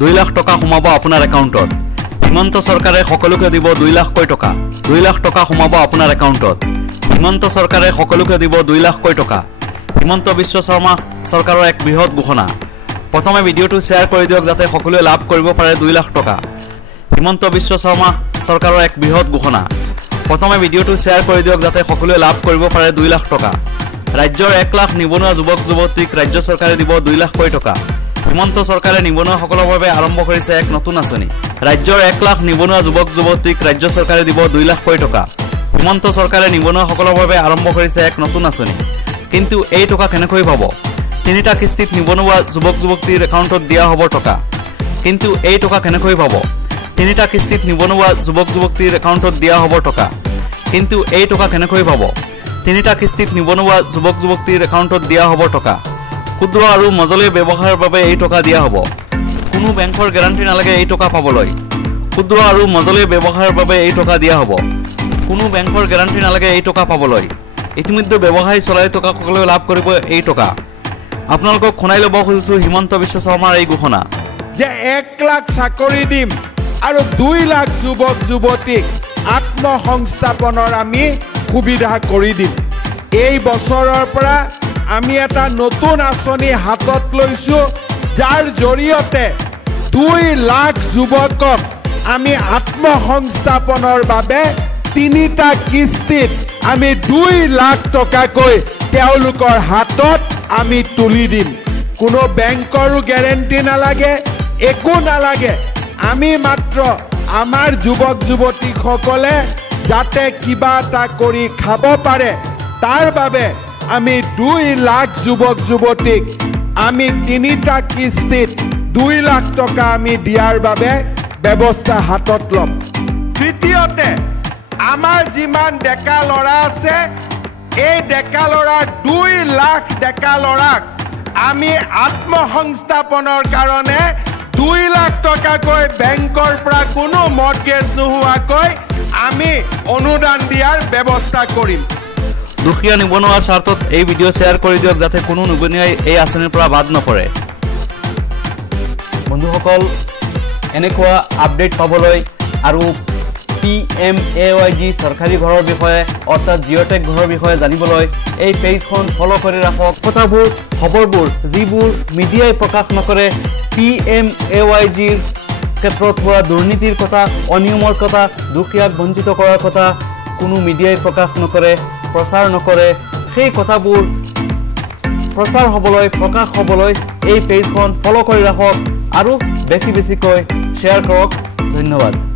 2 লাখ টকা সোমাব আপোনাৰ একাউণ্টত হিমন্ত চৰকাৰে সকলোকে দিব 2 লাখকৈ টকা 2 লাখ টকা সোমাব আপোনাৰ একাউণ্টত হিমন্ত চৰকাৰে সকলোকে দিব 2 লাখকৈ টকা হিমন্ত বিশ্ব শৰ্মা চৰকাৰৰ এক বৃহৎ ঘোষণা প্ৰথমে ভিডিঅটো শ্বেয়াৰ কৰি দিয়ক যাতে সকলোৱে লাভ কৰিব পাৰে 2 লাখ টকা হিমন্ত বিশ্ব শৰ্মা চৰকাৰৰ এক বৃহৎ ঘোষণা প্ৰথমে ভিডিঅটো শ্বেয়াৰ কৰি দিয়ক যাতে সকলোৱে লাভ কৰিব পাৰে 2 লাখ টকা ৰাজ্যৰ 1 লাখ নিবনুৱা যুৱক যুৱতীক ৰাজ্য চৰকাৰে দিব 2 লাখকৈ টকা হিমন্ত চৰকাৰে নিবনুৱাসকলৰ বাবে আৰম্ভ কৰিছে এক নতুন আঁচনি ৰাজ্যৰ 1 লাখ নিবনুৱা যুৱক যুৱতীক ৰাজ্য চৰকাৰে দিব 2 লাখকৈ টকা হিমন্ত চৰকাৰে নিবনুৱাসকলৰ বাবে আৰম্ভ কৰিছে এক নতুন আঁচনি কিন্তু এই টকা কেনেকৈ পাব তিনিটা কিস্তিত নিবনুৱা যুৱক যুৱতীৰ একাউণ্টত দিয়া হ'ব টকা কিন্তু এই টকা কেনেকৈ পাব তিনিটা কিস্তিত নিবনুৱা যুৱক যুৱতীৰ একাউণ্টত দিয়া হ'ব টকা কিন্তু এই টকা কেনেকৈ পাব তিনিটা কিস্তিত নিবনুৱা যুৱক যুৱতীৰ একাউণ্টত দিয়া হ'ব টকা ক্ষুদ্ৰ আৰু মজলীয়া ব্যৱসায়ৰ বাবে এই টকা দিয়া হ'ব কোনো বেংকৰ গ্যাৰান্টি নালাগে এই টকা পাবলৈ ক্ষুদ্ৰ আৰু মজলীয়া ব্যৱসায়ৰ বাবে এই টকা দিয়া হ'ব কোনো বেংকৰ গ্যাৰান্টি নালাগে এই টকা পাবলৈ ইতিমধ্যে ব্যৱসায় চলাই থকা সকলোৱে লাভ কৰিব এই টকা আপোনালোকক শুনাই ল'ব খুজিছো হিমন্ত বিশ্ব শৰ্মাৰ এই ঘোষণা যে 1 লাখ চাকৰি দিম আৰু 2 লাখ যুৱক যুৱতীক আত্মসংস্থাপনৰ আমি সুবিধা কৰি দিম এই বছৰৰ পৰা আমি এটা নতুন আঁচনি হাতত লৈছো যাৰ জৰিয়তে 2 লাখ যুৱকক আমি আত্মসংস্থাপনৰ বাবে 3টা কিস্তিত আমি 2 লাখ টকাকৈ তেওঁলোকৰ হাতত আমি তুলি দিম কোনো বেংকৰো গ্যাৰান্টি নালাগে একো নালাগে আমি মাত্ৰ আমাৰ যুৱক যুৱতীসকলে যাতে কিবা এটা কৰি খাব পাৰে তাৰ বাবে আমি 2 লাখ যুৱক যুৱতীক আমি 3টা কিস্তিত 2 লাখ টকা আমি দিয়াৰ বাবে ব্যৱস্থা হাতত ল'ম তৃতীয়তে আমাৰ যিমান ডেকা ল'ৰা আছে এই ডেকা ল'ৰা 2 লাখ ডেকা ল'ৰাক আমি আত্মসংস্থাপনৰ কাৰণে 2 লাখ টকাকৈ বেংকৰ পৰা কোনো মৰ্টগেজ নোহোৱাকৈ আমি অনুদান দিয়াৰ ব্যৱস্থা কৰিম দুখীয়া নিবনুৱাৰ স্বাৰ্থত এই ভিডিঅ' শ্বেয়াৰ কৰি দিয়ক যাতে কোনো নিবনুৱাই এই আঁচনিৰ পৰা বাদ নপৰে বন্ধুসকল এনেকুৱা আপডেট পাবলৈ আৰু PMAYG চৰকাৰী ঘৰৰ বিষয়ে অৰ্থাৎ জিঅ'টেক ঘৰৰ বিষয়ে জানিবলৈ এই পেজখন ফলো কৰি ৰাখক কথাবোৰ খবৰবোৰ যিবোৰ মিডিয়াই প্ৰকাশ নকৰে PMAYGৰ ক্ষেত্ৰত হোৱা দুৰ্নীতিৰ কথা অনিয়মৰ কথা দুখীয়াক বঞ্চিত কৰাৰ কথা কোনো মিডিয়াই প্ৰকাশ নকৰে প্ৰচাৰ নকৰে সেই কথাবোৰ প্ৰচাৰ হ'বলৈ প্ৰকাশ হ'বলৈ এই পেজখন ফলো কৰি ৰাখক আৰু বেছি বেছিকৈ শ্বেয়াৰ কৰক ধন্যবাদ